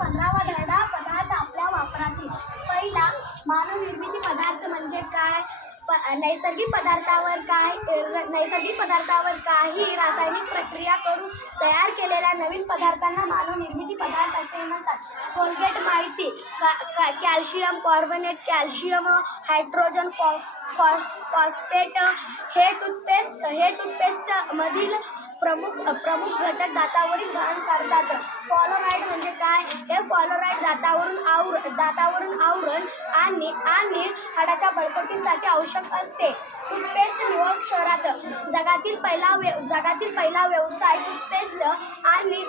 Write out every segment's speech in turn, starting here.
15वा धडा पदार्थ आपल्या वापरातील. पहिला, मानवनिर्मिती पदार्थ म्हणजे काय? नैसर्गिक पदार्थावर काही रासायनिक प्रक्रिया करून तयार केलेल्या नवीन पदार्थांना मानवनिर्मिती पदार्थ असे म्हणतात. कोलगेट माहिती, calcium carbonate, calcium hydrogen phosphate हे टूथपेस्ट मधील प्रमुख घटक दातावरील घाण काढतात. फ्लोराईड म्हणजे काय? हे फ्लोराईड दातावरून आवरण आणि हाडाच्या बळकटीसाठी आवश्यक असते. टूथपेस्ट न्यूयॉर्क शहरात जगातील पहिला व्यवसाय टूथपेस्ट आणि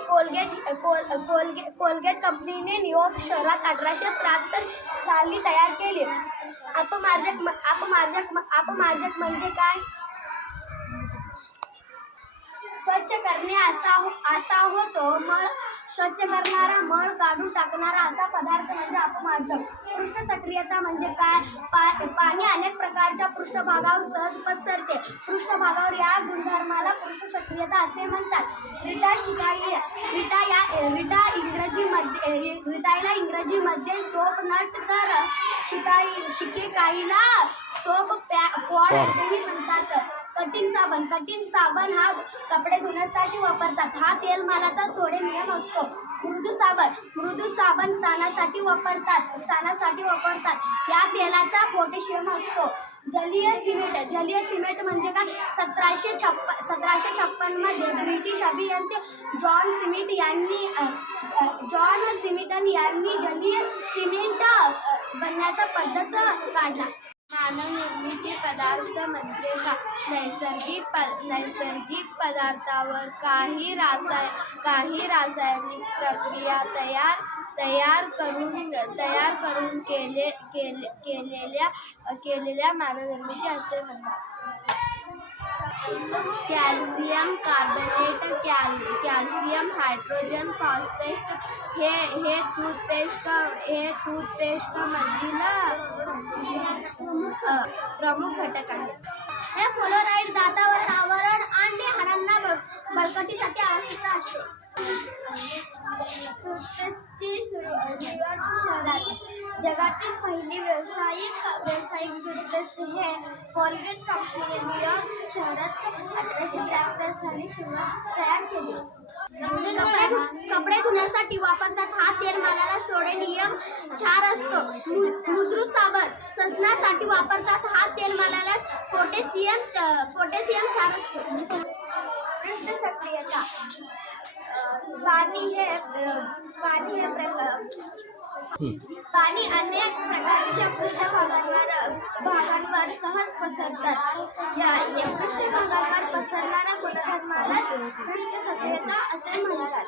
कोलगेट कंपनीने न्यूयॉर्क शहरात 1873 साली तयार केले. अपमार्जक म्हणजे काय? स्वच्छ करणे असा होतो. मळ स्वच्छ करणारा, मळ काढून टाकणारा असा पदार्थ म्हणजे अपमार्जक. पृष्ठ सक्रियता म्हणजे काय? पाणी अनेक प्रकारच्या पृष्ठभागावर सहज पसरते. पृष्ठभागावर या गुणधर्माला पृष्ठ सक्रियता असे म्हणतात. रिटाला इंग्रजीमध्ये सोप नट तर शिकेकाईला सोप पॉड असेही म्हणतात. कठीण साबण हा कपडे धुण्यासाठी वापरतात. हा तेलमालाचा सोडियम असतो. मृदू साबण स्नानासाठी वापरतात. या तेलाचा पोटॅशियम असतो. जलीय सिमेंट म्हणजे काय? 1756 मध्ये ब्रिटिश अभियंते जॉन स्मिथ यांनी जलीय सिमेंट बनण्याचा पद्धत काढला. मानवनिर्मिती पदार्थ म्हणजे काय? नैसर्गिक पदार्थावर काही रासायनिक प्रक्रिया तयार करून केलेल्या मानवनिर्मिती असे म्हणतात. Calcium carbonate, calcium hydrogen phosphate हे टूथपेस्ट मधील प्रमुख घटक आहेत. हे फ्लोराईड दातावर आवरण आणि हाडांना बळकटीसाठी आवश्यक असते. टूथपेस्टची न्यूयॉर्क शहरात जगातील पहिली व्यावसायिक टूथपेस्ट हे कोलगेट कंपनीने न्यूयॉर्क शहरात 1873 साली तयार केले. कपडे धुण्यासाठी वापरतात. हा तेलमालाला सोडियम क्षार असतो. मृदू साबण ससण्यासाठी वापरतात. हा तेलमालाला पोटॅशियम क्षार असतो. पृष्ठ सक्रियता. पाणी अनेक प्रकारच्या पृष्ठभागांवर सहज पसरतात. या पृष्ठभागांवर पसरणाऱ्या गुणधर्माला पृष्ठ सक्रियता असे म्हणतात.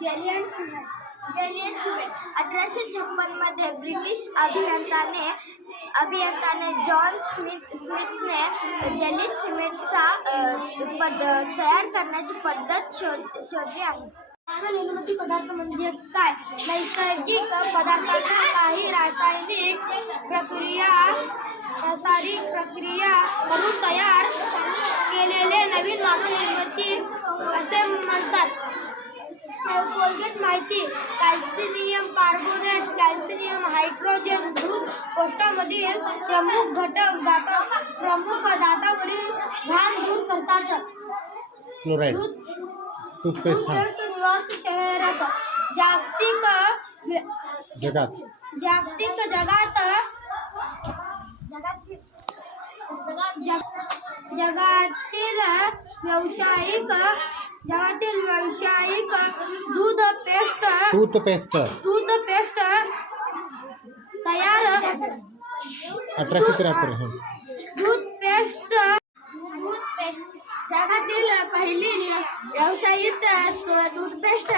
जलीय सिमेंट 1856 मध्ये ब्रिटिश अभियंत्याने जॉन स्मिथने जलीय सिमेंटचा तयार करण्याची पद्धत शोधली आहे. मानवनिर्मिती पदार्थ म्हणजे काय? नैसर्गिक पदार्थांना काही रासायनिक प्रक्रिया करून तयार केलेले नवीन मानवनिर्मिती असे म्हणतात. कोलगेट माहिती, कॅल्शियम कार्बोनेट, कॅल्शियम हायड्रोजन टूथपेस्टमधील प्रमुख घटक दातावरील घाण दूर करतात. फ्लोराईड टूथपेस्ट न्यूयॉर्क शहरात जगातील व्यावसायिक टूथपेस्ट तयार 1873 टूथपेस्ट जगातील पहिली व्यावसायिक टूथपेस्ट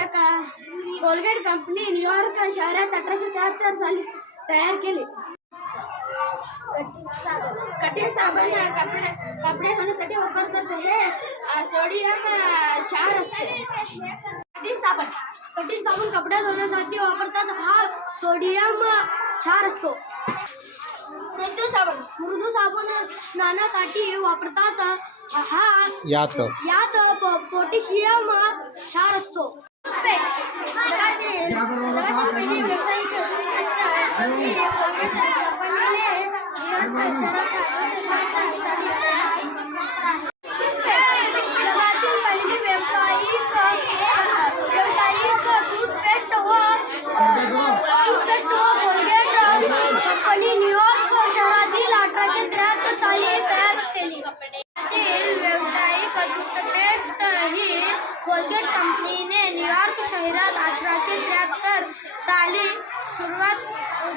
कोलगेट कंपनी न्यूयॉर्क शहरात 1873 साली तयार केले. कठीण साबण कपडे धुण्यासाठी वापरतात. हे सोडियम क्षार असते. कठीण साबण कपडे धुण्यासाठी वापरतात. हा सोडियम क्षार असतो. मृदू साबण स्नानासाठी वापरतात. यात पोटॅशियम क्षार असतो. जगातील पहिली व्यावसायिक टूथपेस्ट व कोलगेट कंपनी न्यूयॉर्क शहरातील 1873 साली तयार केली. यातील व्यावसायिक टूथपेस्ट ही कोलगेट कंपनीने न्यूयॉर्क शहरात 1873 साली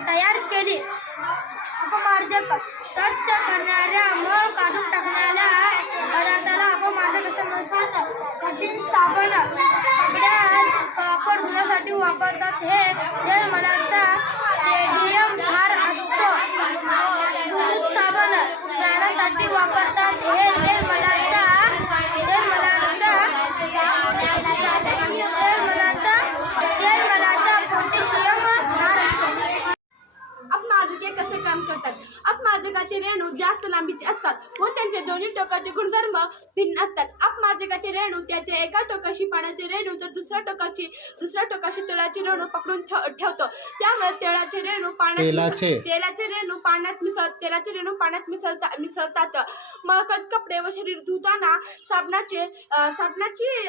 तयार केली. अपमार्जक स्वच्छ करणाऱ्या मळ काढून टाकणाऱ्या पदार्थाला अपमार्जक असे म्हणतात. कठीण साबण कपड्यात कापड धुण्यासाठी वापरतात. हे तेलमलाचा सोडियम क्षार असतो. दूध साबण स्नानासाठी वापरतात. हे तेलमलाचा पोटॅशियम क्षार असतो. अपमार्जके कसे काम करतात? अपमार्जकाचे रेणू जास्त लांबीचे असतात व त्यांचे दोन्ही टोकाचे गुणधर्म भिन्न असतात. अपमार्जकाचे रेणू त्याच्या एका टोकाशी पाण्याचे रेणू तर दुसऱ्या टोकाशी तेलाचे रेणू पकडून ठेवतो. त्यामुळे तेलाचे रेणू पाण्यात मिसळतात. मळकट कपडे व शरीर धुताना साबणाची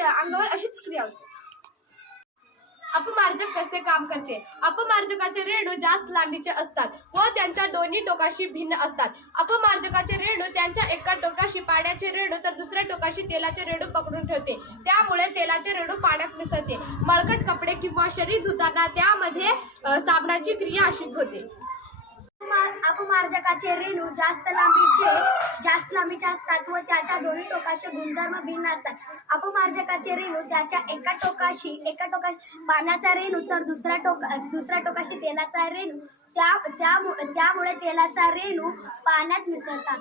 अंगावर अशीच क्रिया होते. अपमार्जक कसे काम करते? अपमार्जकाचे रेणू जास्त लांबीचे असतात व त्यांच्या दोन्ही टोकाशी भिन्न असतात. अपमार्जकाचे रेणू त्यांच्या एका टोकाशी पाण्याचे रेणू तर दुसऱ्या टोकाशी तेलाचे रेणू पकडून ठेवते. त्यामुळे तेलाचे रेणू पाण्यात मिसळते. मळकट कपडे किंवा शरीर धुताना त्यामध्ये साबणाची क्रिया अशीच होते. अपमार्जकाचे रेणू जास्त लांबीचे असतात व त्याच्या दोन्ही टोकाचे गुणधर्म भिन्न असतात. अपमार्जकाचे रेणू त्याच्या एका टोकाशी पाण्याचा रेणू तर दुसऱ्या टोकाशी तेलाचा रेणू त्यामुळे तेलाचा रेणू पाण्यात मिसळतात.